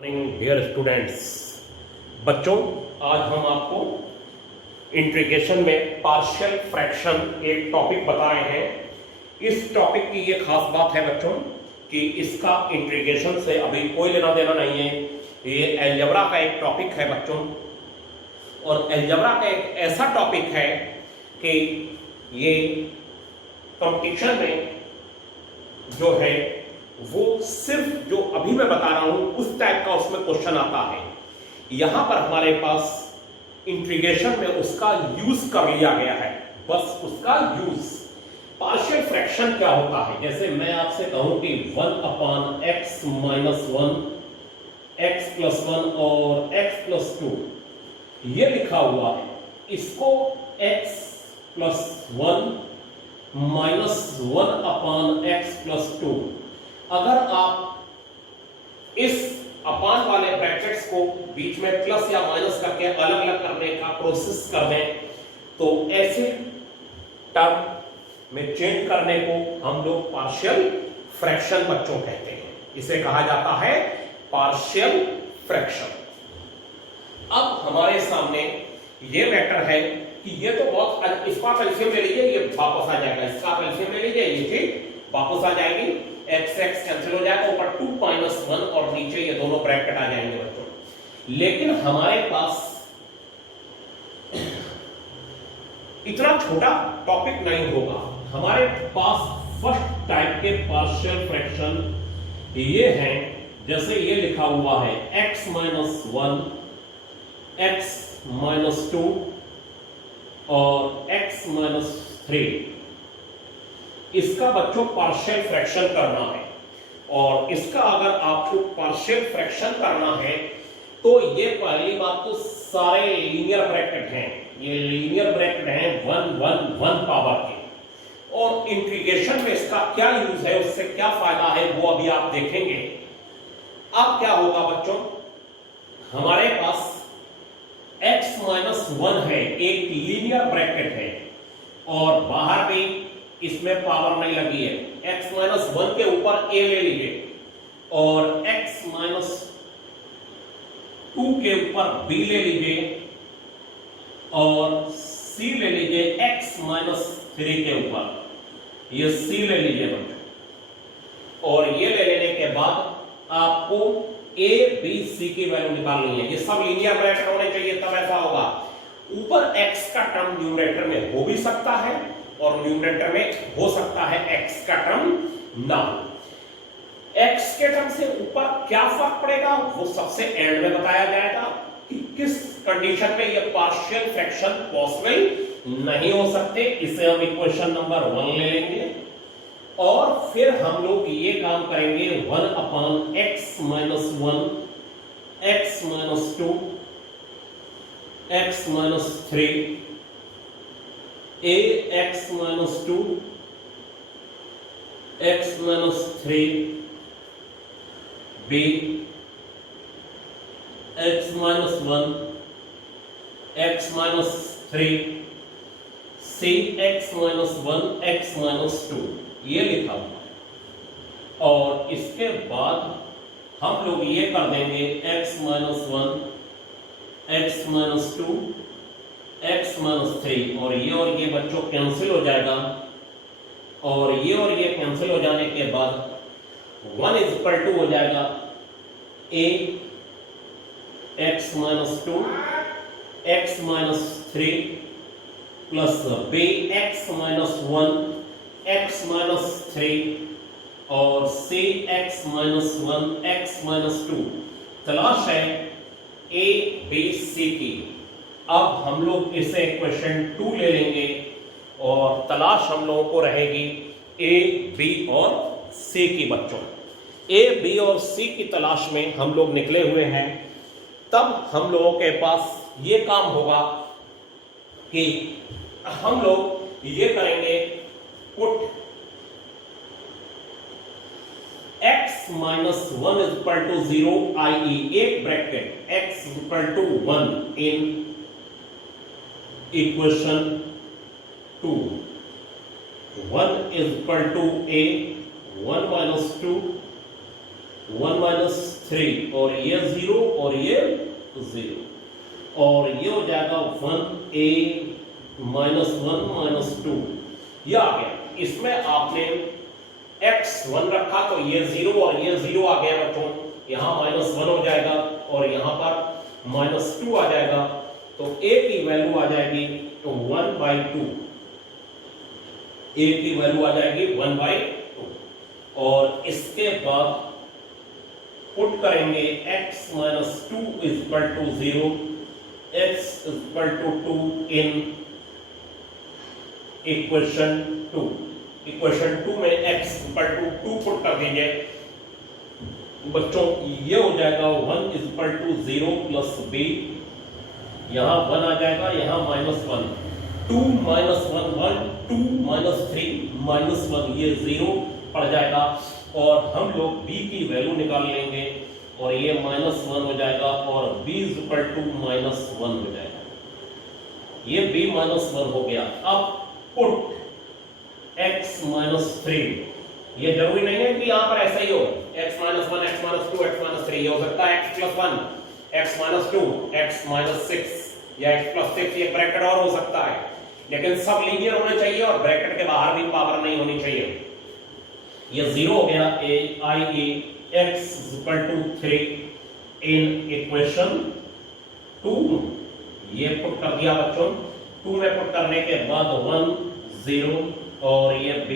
Dear students, बच्चों, आज हम आपको इंटीग्रेशन में पार्शियल फ्रैक्शन एक टॉपिक बता रहे हैं। इस टॉपिक की ये खास बात है बच्चों कि इसका इंटीग्रेशन से अभी कोई लेना देना नहीं है। ये अलजेब्रा का एक टॉपिक है बच्चों, और अलजेब्रा का एक ऐसा टॉपिक है कि ये कंपटीशन में जो है वो सिर्फ जो अभी मैं बता रहा हूं उस टाइप का उसमें क्वेश्चन आता है। यहां पर हमारे पास इंटीग्रेशन में उसका यूज कर लिया गया है, बस उसका यूज। पार्शियल फ्रैक्शन क्या होता है? जैसे मैं आपसे कहूं कि 1/x - 1, x + 1 और x + 2 ये लिखा हुआ है, इसको x + 1 - 1/x + 2 अगर आप इस अपान वाले ब्रैकेट्स को बीच में प्लस या माइनस करके अलग अलग करने का प्रोसेस कर दें तो ऐसे टर्म में चेंज करने को हम लोग पार्शियल फ्रैक्शन बच्चों कहते हैं। इसे कहा जाता है पार्शियल फ्रैक्शन। अब हमारे सामने ये मैटर है कि ये तो बहुत, इसका एलसीएम ले लीजिए, ये वापस आ जाएगा, इसका एलसीएम ले लीजिए, ये चीज वापस आ जाएगी, x कैंसिल हो जाएगा, ऊपर 2 - 1 और नीचे ये दोनों ब्रैकेट आ जाएंगे बच्चों। लेकिन हमारे पास इतना छोटा टॉपिक नहीं होगा। हमारे पास फर्स्ट टाइप के पार्शियल फ्रैक्शन ये हैं, जैसे ये लिखा हुआ है x - 1, x - 2 और x - 3। इसका बच्चों पार्शियल फ्रैक्शन करना है, और इसका अगर आपको पार्शियल फ्रैक्शन करना है तो ये पहली बात तो सारे लीनियर ब्रैकेट हैं, ये लीनियर ब्रैकेट हैं 1 1 1 पावर के। और इंटीग्रेशन में इसका क्या यूज है, उससे क्या फायदा है, वो अभी आप देखेंगे। अब क्या होगा बच्चों, हमारे पास x - 1 है, एक लीनियर ब्रैकेट है, और बाहर भी इसमें पावर नहीं लगी है। x - 1 के ऊपर a ले लीजिए, और x - 2 के ऊपर b ले लीजिए, और c ले लीजिए x - 3 के ऊपर, ये c ले लीजिए बच्चों। और ये ले लेने के बाद आपको a b c की वैल्यू निकालनी है। ये सब लीनियर ब्रैकेट होने चाहिए, तब ऐसा होगा। ऊपर x का टर्म न्यूमरेटर में हो भी सकता है और न्यूमरेटर में हो सकता है x का टर्म ना हो। x के टर्म से ऊपर क्या फर्क पड़ेगा वो सबसे एंड में बताया जाएगा कि किस कंडीशन में ये पार्शियल फ्रैक्शन पॉसिबल नहीं हो सकते। इसे हम इक्वेशन नंबर 1 ले लेंगे, और फिर हम लोग ये काम करेंगे 1/x - 1, x - 2, x - 3, x - 2, x - 3, b x - 1, x - 3, c x - 1, x - 2 ये लिखा हुआ है। और इसके बाद हम लोग ये कर देंगे x - 1, x - 2, x - 3, और ये बच्चों कैंसिल हो जाएगा, और ये कैंसिल हो जाने के बाद 1 = हो जाएगा a x - 2, x - 3 plus b x - 1, x - 3 और c x - 1, x - 2। तलाश है a b c की। अब हम लोग इसे क्वेश्चन 2 ले लेंगे, और तलाश हम लोगों को रहेगी a b और c की बच्चों। a b और c की तलाश में हम लोग निकले हुए हैं। तब हम लोगों के पास ये काम होगा कि हम लोग ये करेंगे, पुट x - 1 = 0, i.e. एक bracket x = 1 in equation 2, 1 = a, 1 - 2, 1 - 3 और ये 0 और ये 0 और ये हो जाएगा 1a -1 -2 ये आ गया। इसमें आपने x1 रखा तो ये 0 और ये 0 आ गया बच्चों, यहाँ -1 हो जाएगा और यहाँ पर -2 आ जाएगा, तो a की वैल्यू आ जाएगी तो 1/2, a की वैल्यू आ जाएगी 1/2 और इसके बाद पुट करेंगे x - 2 = 0, x = 2 in equation 2। Equation 2 में x = 2 पुट कर दीजिए बच्चों, ये हो जाएगा 1 = 0 प्लस b, यहाँ 1 आ जाएगा, यहाँ -1, 2 - 1 1, 2 - 3 -1, ये 0 पड़ जाएगा और हम लोग b की वैल्यू निकाल लेंगे और ये -1 हो जाएगा और b = -1 हो जाएगा, ये b -1 हो गया। अब पुट x - 3, ये जरूरी नहीं है कि यहाँ पर ऐसा ही हो, x - 1 x - 2 x - 3, ये हो सकता है x + 1 x - 2 x - 6 या x + 6, ये ब्रैकेट और हो सकता है, लेकिन सब लीनियर होने चाहिए और ब्रैकेट के बाहर भी पावर नहीं होनी चाहिए। ये 0 हो गया, i.e. x = 3 इन इक्वेशन 2, ये पुट कर दिया बच्चों, 2 में पुट करने के बाद 1 0 और ये b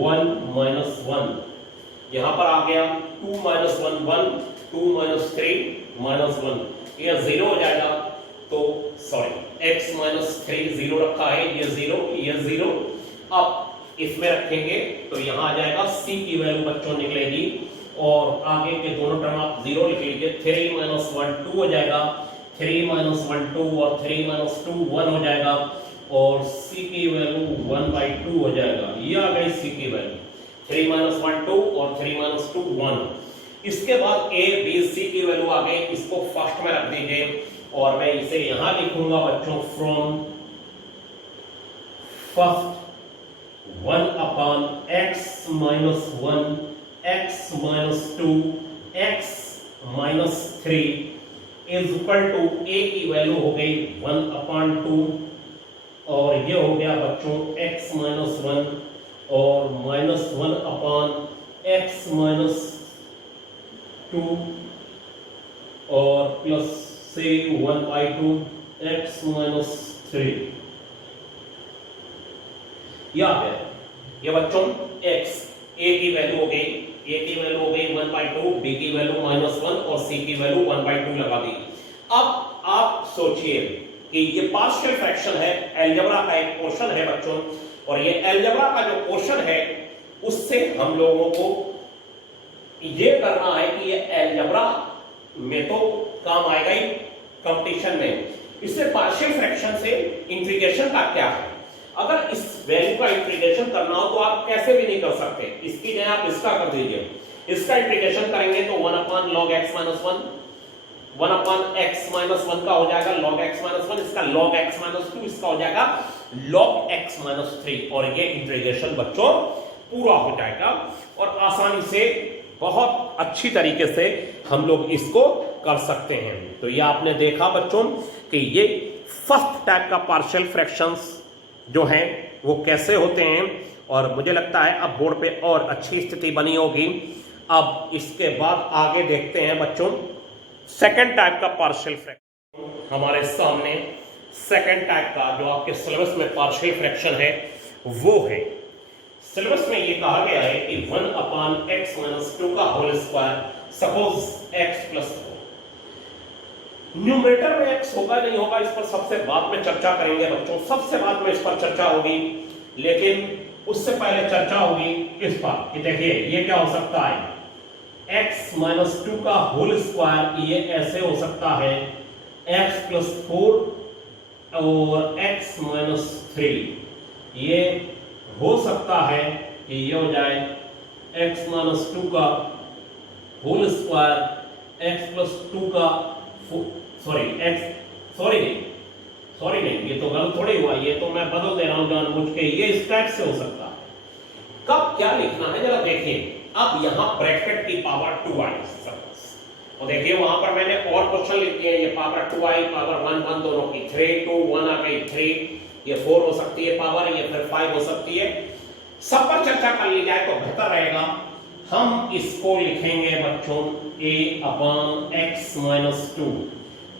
1 - 1 यहां पर आ गया, 2 - 1 1, 2 - 3 -1, ये 0 हो जाएगा, तो सॉरी x - 3 0 रखा है, ये 0 ये 0। अब इसमें रखेंगे तो यहां आ जाएगा c की वैल्यू बच्चों निकलेगी और आगे के दोनों टर्म आप 0 लिख लीजिए, 3 - 1 2 हो जाएगा, 3 - 1 2 और 3 - 2 1 हो जाएगा और c की वैल्यू 1/2 हो जाएगा, ये आ गई c की वैल्यू, 3 - 1 2 और 3 - 2 1। इसके बाद a b c की वैल्यू आ गई, इसको फर्स्ट में रख दीजिए और मैं इसे यहां लिखूंगा बच्चों, from first 1/x - 1 x - 2 x - 3 = a की वैल्यू हो गई 1/2 और ये हो गया बच्चों x - 1 और -1/x - 2 और प्लस से 1/2 x - 3, ये आ गया। ये बच्चों x a की वैल्यू हो गई, a की वैल्यू हो गई 1/2, b की वैल्यू -1 और c की वैल्यू 1/2 लगा दी। अब आप सोचिए कि ये पार्शियल फ्रैक्शन है, अलजेब्रा का एक पोर्शन है बच्चों, और ये अलजेब्रा का जो पोर्शन है उससे हम लोगों को ये करना है कि ये अलजेब्रा में तो काम आएगा ही कंपटीशन में, इससे पार्शियल फ्रैक्शन से इंटीग्रेशन का क्या है, अगर इस वैल्यू का इंटीग्रेशन करना हो तो आप कैसे भी नहीं कर सकते, इसकी जगह आप इसका कर दीजिए, इसका इंटीग्रेशन करेंगे तो 1/log x - 1 1/x - 1 का हो जाएगा log x - 1, इसका log x - 2, इसका हो जाएगा log x - 3 और ये इंटीग्रेशन बच्चों पूरा हो जाएगा और आसानी से बहुत अच्छी तरीके से हम लोग इसको कर सकते हैं। तो ये आपने देखा बच्चों कि ये फर्स्ट टाइप का पार्शियल फ्रैक्शंस जो हैं वो कैसे होते हैं, और मुझे लगता है अब बोर्ड पे और अच्छी स्थिति बनी होगी। अब इसके बाद आगे देखते हैं बच्चों सेकंड टाइप का पार्शियल फ्रैक्शन। हमारे सामने सेकंड टाइप का जो आपके सिलेबस में पार्शियल फ्रैक्शन है वो है, सिलेबस में ये कहा गया है कि 1/x - 2 का whole square, suppose x + 4, numerator में x होगा नहीं होगा इस पर सबसे बाद में चर्चा करेंगे बच्चों, सबसे बाद में इस पर चर्चा होगी, लेकिन उससे पहले चर्चा होगी इस पर कि देखिए ये क्या हो सकता है, x - 2 का होल स्क्वायर, ये ऐसे हो सकता है x + 4 और x - 3, ये हो सकता है कि ये हो जाए x - 2 का होल स्क्वायर, x + 2 का सॉरी नहीं, ये तो गलत थोड़ी हुआ, ये तो मैं बदल दे रहा हूं जानबूझ के, ये इस टाइप से हो सकता है। कब क्या लिखना है जरा देखिए, अब यहाँ ब्रैकेट की पावर 2 आई सपोज, तो देखिए वहां पर मैंने और क्वेश्चन लिख दिए, ये पावर 2 आई, पावर 1 1 दोनों की, 3 2 1 आ गई 3, ये 4 हो सकती है पावर, ये फिर 5 हो सकती है। सब पर चर्चा कर ली जाए तो बेहतर रहेगा। हम इसको लिखेंगे बच्चों a अपॉन x माइनस 2।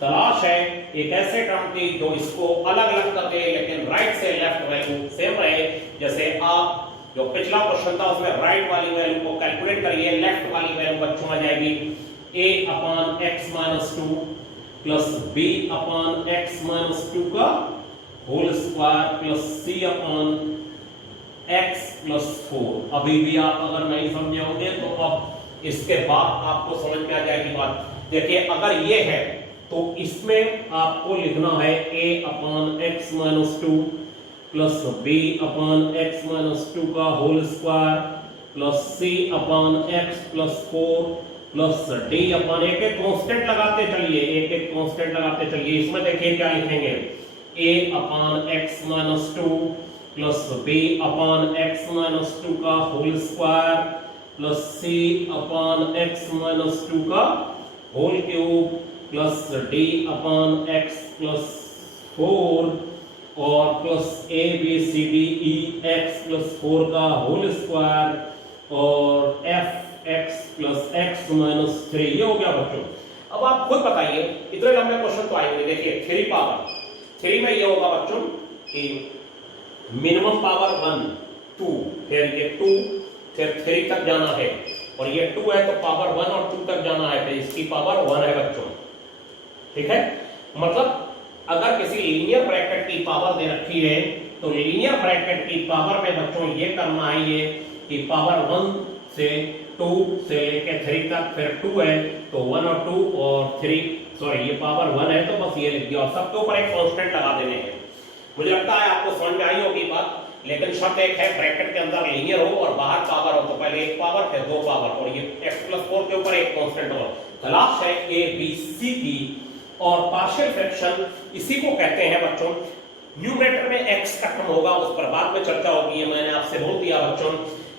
तलाश है एक ऐसे टर्म की जो इसको अलग अलग कर दे लेकिन राइट से लेफ्ट वैल्यू सेम रहे। जैसे आप जो पिछला क्वेश्चन था उसमें राइट वाली वैल्यू को कैलकुलेट करिए, लेफ्ट वाली वैल्यू बच्चों आ जाएगी a upon x minus 2 plus b upon x minus 2 का whole square plus c upon x plus 4। अभी भी आप अगर नहीं समझे होंगे तो अब इसके बाद आपको समझ में आ जाएगी बात। देखिए अगर ये है तो इसमें आपको लिखना है a upon x minus 2 plus b upon x minus 2 का whole square plus c upon x plus 4 plus d upon एक एक कांस्टेंट लगाते चलिए, एक एक कांस्टेंट लगाते चलिए। इसमें देखिए क्या लिखेंगे, a upon x minus 2 plus b upon x minus 2 का whole square plus c upon x minus 2 का whole cube plus d upon x plus 4 और plus a b c d e x plus 4 का whole square और f x plus x minus 3। ये हो गया बच्चों। अब आप खुद बताइए, इतने लंबे क्वेश्चन तो आएंगे। देखिए 3 पावर 3 में ये होगा बच्चों कि मिनिमम पावर 1 2, फिर ये 2, फिर 3 तक जाना है और ये 2 है तो पावर 1 और 2 तक जाना है, फिर इसकी पावर 1 है बच्चों। ठीक है, मतलब अगर किसी लीनियर ब्रैकेट की पावर दे रखी है तो लीनियर ब्रैकेट की पावर में बच्चों ये करना है ये कि पावर 1 से 2 से लेके 3 तक, फिर 2 है तो 1 और 2 और 3, सॉरी ये पावर 1 है तो बस ये लिख दिया और सबके ऊपर एक कांस्टेंट लगा देने हैं। मुझे लगता है आपको समझ में आई होगी बात, लेकिन शर्त एक है ब्रैकेट के अंदर लीनियर हो और बाहर पावर हो, तो पहले एक पावर फिर 2 पावर और ये x प्लस 4 के ऊपर एक कांस्टेंट हो। तलाश है a b c की और पार्शियल फ्रैक्शन इसी को कहते हैं बच्चों। न्यूमरेटर में x का टर्म होगा, उस पर बाद में चर्चा होगी, ये मैंने आपसे बोल दिया बच्चों।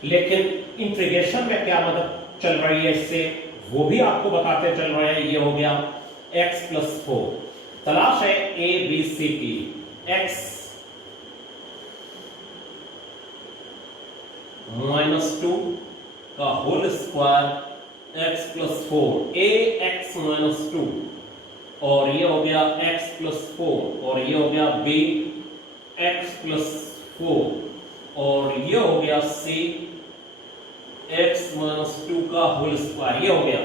लेकिन इंटीग्रेशन में क्या मदद चल रही है इससे वो भी आपको बताते चल रहे हैं। ये हो गया x प्लस 4। तलाश है a b c की, x माइनस 2 का whole square x plus 4, a x minus 2 और ये हो गया x प्लस 4 और ये हो गया b x प्लस 4 और ये हो गया c x माइनस 2 का होल स्क्वायर। ये हो गया,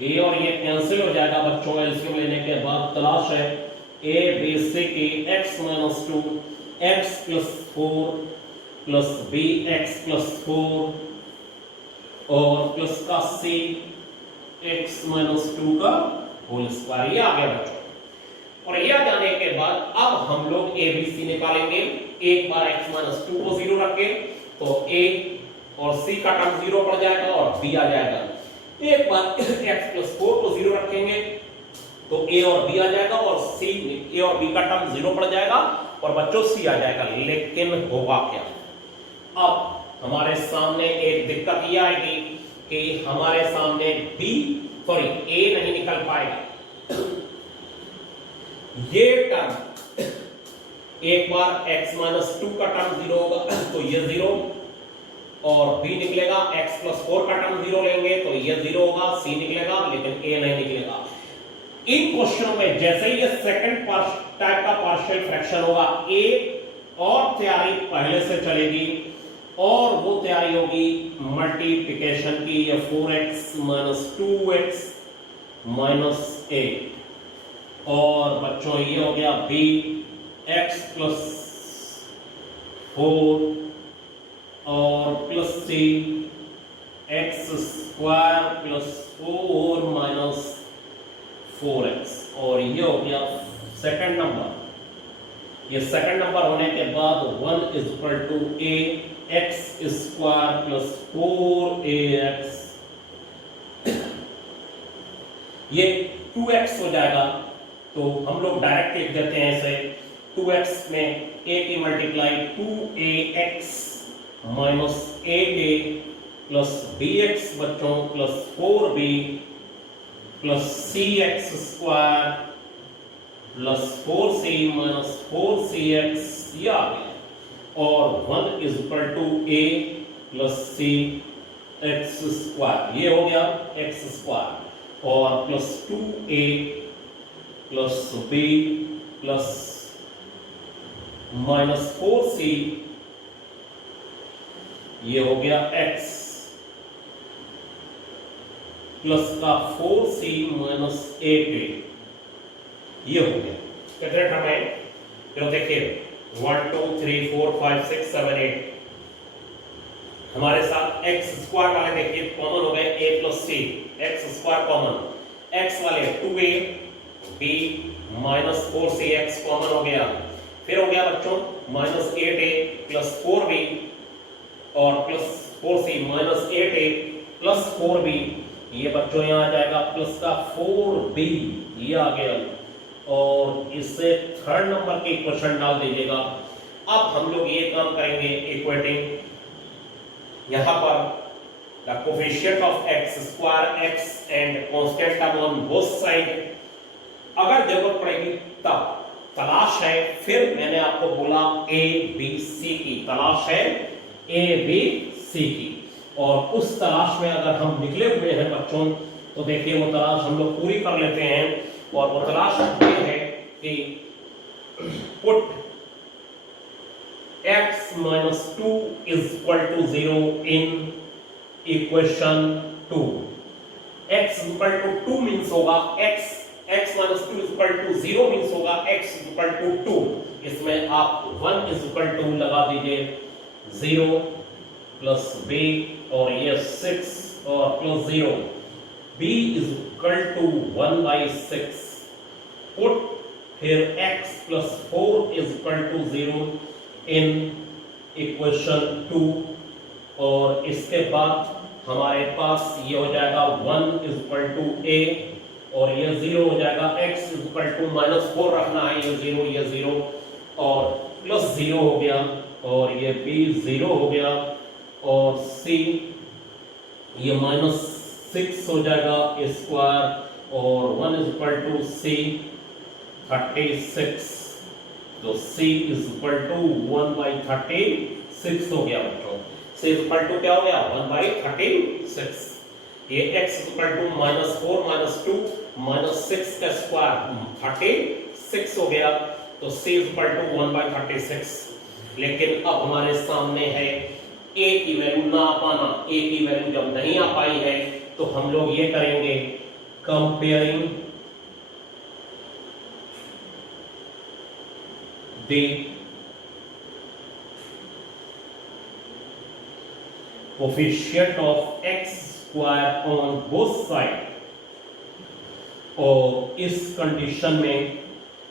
ये और ये कैंसिल हो जाएगा बच्चों एलसीएम लेने के बाद। तलाश है a b c की x minus 2 x plus 4 plus b x plus 4 और प्लस का c x माइनस 2 का होल स्क्वायर। ये आ गया बच्चों। और ये आ जाने के बाद अब हम लोग a b c निकालेंगे। एक बार x माइनस 2 को 0 रखें तो a और c का टर्म 0 पड़ जाएगा और b आ जाएगा। एक बार x प्लस 4 को 0 रखेंगे तो a और b आ जाएगा और a और b का टर्म 0 पड़ जाएगा और बच्चों c आ जाएगा। लेकिन होगा क्या, अब हमारे सामने एक दिक्कत यह आएगी कि हमारे सामने a नहीं निकल पाएगा। ये टर्म एक बार x माइनस 2 का टर्म 0 होगा तो ये 0 और b निकलेगा, x प्लस 4 का टर्म 0 लेंगे तो ये 0 होगा, c निकलेगा लेकिन a नहीं निकलेगा। इन क्वेश्चनों में जैसे ही ये सेकंड टाइप का पार्शियल फ्रैक्शन होगा, a और तैयारी पहले से चलेगी और वो तैयारी होगी मल्टीप्लिकेशन की। ये 4x माइनस 2x माइनस 8 और बच्चों ये हो गया b x प्लस 4 और plus c x square plus 4 minus 4x और ये हो गया सेकंड नंबर। ये सेकंड नंबर होने के बाद 1 is equal to a x square plus 4ax, ये 2x हो जाएगा तो हम लोग डायरेक्ट लिख देते हैं इसे 2x में a की मल्टीप्लाई 2ax माइनस a के प्लस बी एक्स बच्चों plus 4b plus C X square plus 4c minus 4cx ये आ गया और 1 is equal to a plus C X square ये हो गया एक्स स्क्वायर और plus 2a plus b plus minus 4c ये हो गया x प्लस का 4c माइनस 8a ये हो गया। कितने टर्म है? चलो देखिए 1 2 3 4 5 6 7 8 हमारे साथ x स्क्वायर वाले देखिए कॉमन हो गए a plus C X square common, x वाले 2a b minus 4cx common हो गया, फिर हो गया बच्चों माइनस 8a प्लस 4b और plus 4c minus 8a plus 4b ये बच्चों यहाँ आ जाएगा प्लस का 4b ये आ गया और इससे थर्ड नंबर के इक्वेशन डाल दीजिएगा। अब हम लोग ये काम करेंगे इक्वेटिंग यहाँ पर the coefficient of x square x and constant term on both side अगर जरूरत पड़ेगी तब तलाश है, फिर मैंने आपको बोला ए बी सी की तलाश है ए बी सी की और उस तलाश में अगर हम निकले हुए हैं बच्चों तो देखिए वो तलाश हम लोग पूरी कर लेते हैं और वो तलाश ये है कि put x minus 2 is equal to 0 in equation 2 x is equal to 2 means होगा x minus 2 is equal to 0 means होगा x is equal to 2 इसमें आप 1 is equal to लगा दीजिए 0 प्लस b और ये 6 और plus 0 b is equal to 1 by 6 put फिर x plus 4 is equal to 0 in equation 2 और इसके बाद हमारे पास ये हो जाएगा 1 is equal to a और ये 0 हो जाएगा x is equal to minus 4 रखना है ये 0 और प्लस 0 हो गया और ये b 0 हो गया और c ये माइनस 6 हो जाएगा स्क्वायर और 1 is equal to c 36 तो c is equal to 1 by 36 हो गया बच्चों। c is equal to क्या हो गया 1 by 36 ये x is equal to minus 4 minus 2 minus 6 का स्क्वायर 36 हो गया तो c is equal to 1 by 36 लेकिन अब हमारे सामने है a की वैल्यू ना आ पाना। a की वैल्यू जब नहीं आ पाई है तो हम लोग ये करेंगे comparing the coefficient of x square on both sides और इस कंडीशन में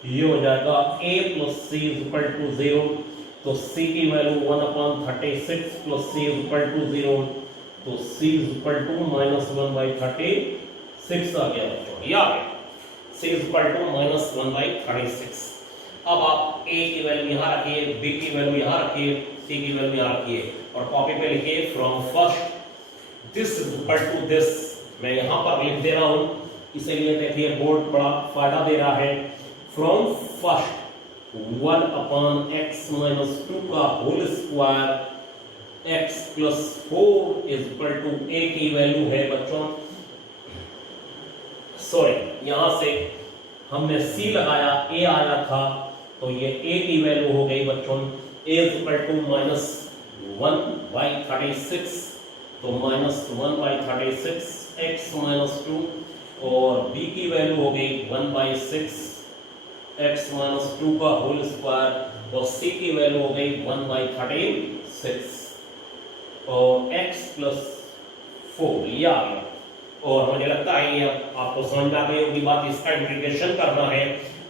ये हो जाएगा a plus c is equal to 0 तो c की value 1/36 plus c is equal to 0 तो c is equal to minus 1 by 36 आ गया बच्चों ये आ गया c is equal to minus 1 by 36। अब आप a की वैल्यू यहाँ रखिए b की वैल्यू यहाँ रखिए c की वैल्यू यहाँ रखिए और कॉपी पे लिखिए from first this is equal to this मैं यहाँ पर लिख दे रहा हूँ इसीलिए देखिए बोर्ड बड़ा फायदा दे रहा है फ्रॉम फर्स्ट 1/x minus 2 का whole square x plus 4 is equal to a की वैल्यू है बच्चों सॉरी यहाँ से हमने c लगाया a आया था तो ये a की वैल्यू हो गई बच्चों a is equal to minus 1 by 36 तो minus 1 by 36 x minus 2 और b की वैल्यू हो गई 1 by 6 x minus 2 का होल स्क्वायर और c की वैल्यू हो गई 1 by 36 और x plus 4 ये आ गया और मुझे लगता है ये आपको समझ में आ गई होगी बात। इसका इंटीग्रेशन करना है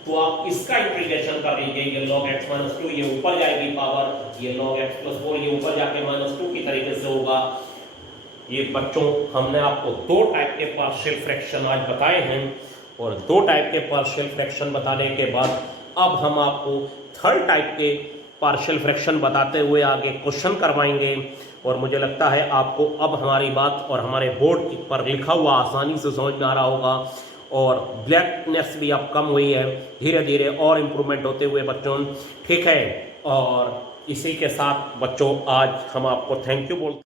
तो आप इसका इंटीग्रेशन कर लीजिए ये log x minus 2 ये ऊपर जाएगी पावर ये log x plus 4 ये ऊपर जाके -2 की तरीके से होगा। ये बच्चों हमने आपको दो टाइप के पार्शियल फ्रैक्शन आज बताए हैं और दो टाइप के पार्शियल फ्रैक्शन बताने के बाद अब हम आपको थर्ड टाइप के पार्शियल फ्रैक्शन बताते हुए आगे क्वेश्चन करवाएंगे। और मुझे लगता है आपको अब हमारी बात और हमारे बोर्ड पर लिखा हुआ आसानी से समझ में आ रहा होगा, और ब्लैकनेस भी अब कम हुई है, धीरे धीरे और इम्प्रूवमेंट होते हुए बच्चों, ठीक है। और इसी के साथ बच्चों आज हम आपको थैंक यू बोलते हैं।